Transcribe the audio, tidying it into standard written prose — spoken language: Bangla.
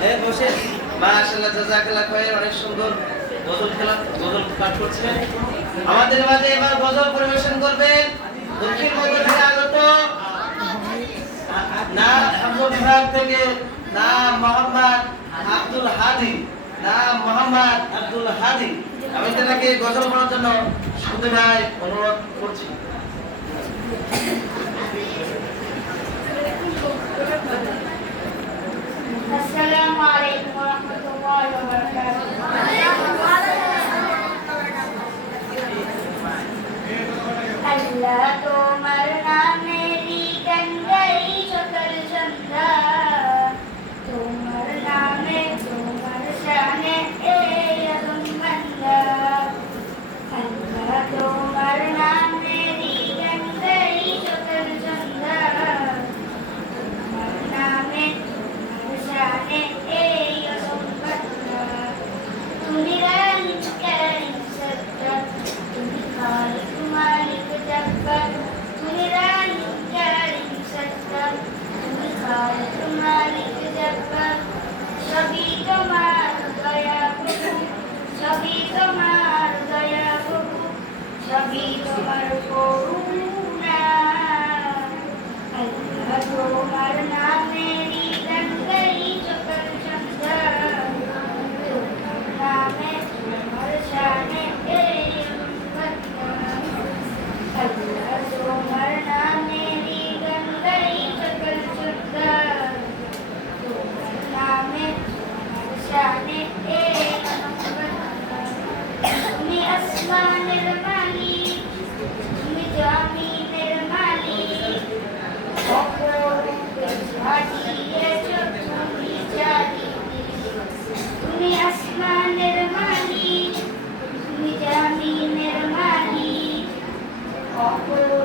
বসে মাশাআল্লাহ জাযাকাল্লাহ খায়ের অনেক সুন্দর গজল পাঠ করছেন। আমাদের মাঝে এবার গজল পরিবেশন করবেন দক্ষিণবঙ্গ থেকে আগত নাম হামজা বিভাগ থেকে নাম মোহাম্মদ আব্দুল হাদি। আমি তাকে গজল পড়ার জন্য সুদে ভাই অনুরোধ করছি। আসসালামু আলাইকুম ওয়া রাহমাতুল্লাহি ওয়া বারাকাতুহু। আল্লাহ তোমার নামেরই গান গাই সকাল সন্ধ্যা, তোমার নামে তোমার শানে এই আদম বান্দা। আল্লাহ তোমার নামেরই গান গাই সকাল সন্ধ্যা, তোমার নামে তোমার শানে এই আদম বান্দা। তুমি রাহিম কারিম সত্তার, তুমি খালিক মালিক জব্বার। তুমি রাহিম কারিম সত্তার, তুমি খালিক মালিক জব্বার। সবই তোমার দয়া প্রভু, সবই তোমার দয়া প্রভু, সবই তোমার করুণা। আল্লাহ তোমার নামেরই গান গাই সকাল সন্ধ্যা, তোমার নামে তোমার শানে এই বান্দা। আল্লাহ তোমার নামেরই গান গাই সকাল সন্ধ্যা, তোমার নামে তোমার শানে এই বান্দা। তুমি আসমানের মালিক, তুমি জমিনের মালিক, অপরূপে সাজিয়েছ তুমি চারিদিক। তুমি আসমানের মালিক, তুমি জমিনের মালিক, অপরূপে